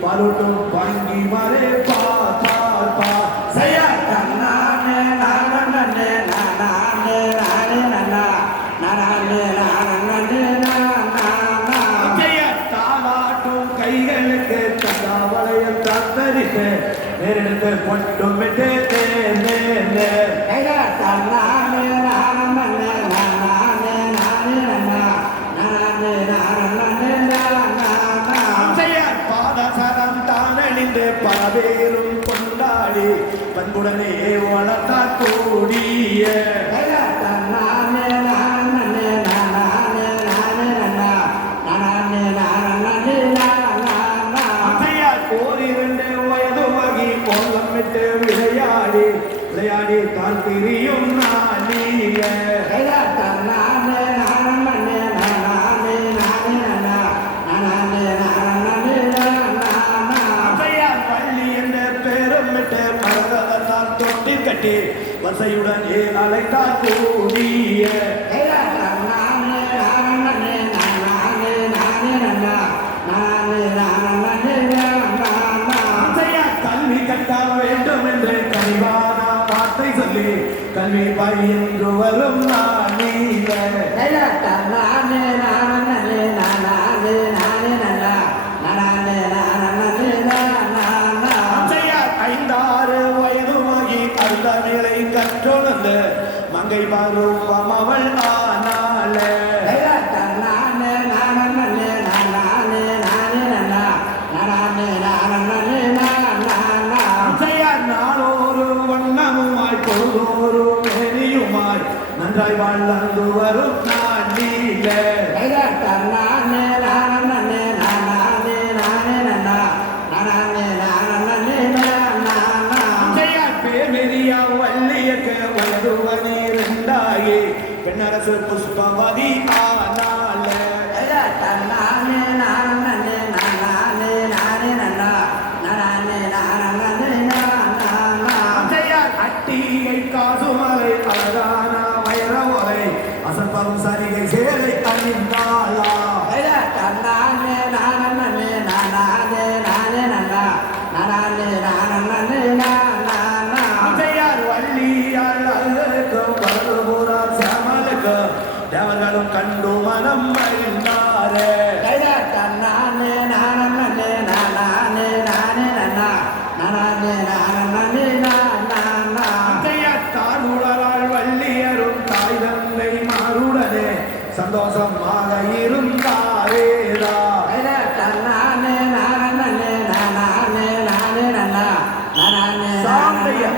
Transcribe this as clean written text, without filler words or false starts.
Baruto bangi mare pa pa pa saya na na na na na na na na na na na தாலாட்டும் கைகளுக்கு தகாவளையம் தத்தரித்து நேரெடுத்து பொட்டும் விட்டு பலவேரும் கொண்டாடி பண்புடனே வளர்த்தா கூடிய ஓரிரண்டு வயது வகி கோலம் விட்டு விளையாடி விளையாடி தான் திரியும் நாளிய கட்டி வசையுடன் அழைத்தா கூடிய கல்வி கட்ட வேண்டும் என்று கனிவான வார்த்தை சொல்லி கல்வி பயின்று வரும் கற்றோடு மங்கை பருவம் அவள் ஆனால நாளொரு வண்ணமுமாய் பொழுதோரு மேனியுமாய் நன்றாய் வாழ்ந்து வரும் நாளில பெண்ணரசு புஷ்பவதி ஆனால அட்டிகை காசுமலை அழகான வைரவலை அசம்பவம் சரிகை சேலை அணிந்தாளா தேவர்களும் கண்டு மனம் அறிந்தாரே தாழ்வுடலால் வள்ளியரும் தாய் தந்தை மாறுடனே சந்தோஷமாக இருந்தாரேதா சாந்தையா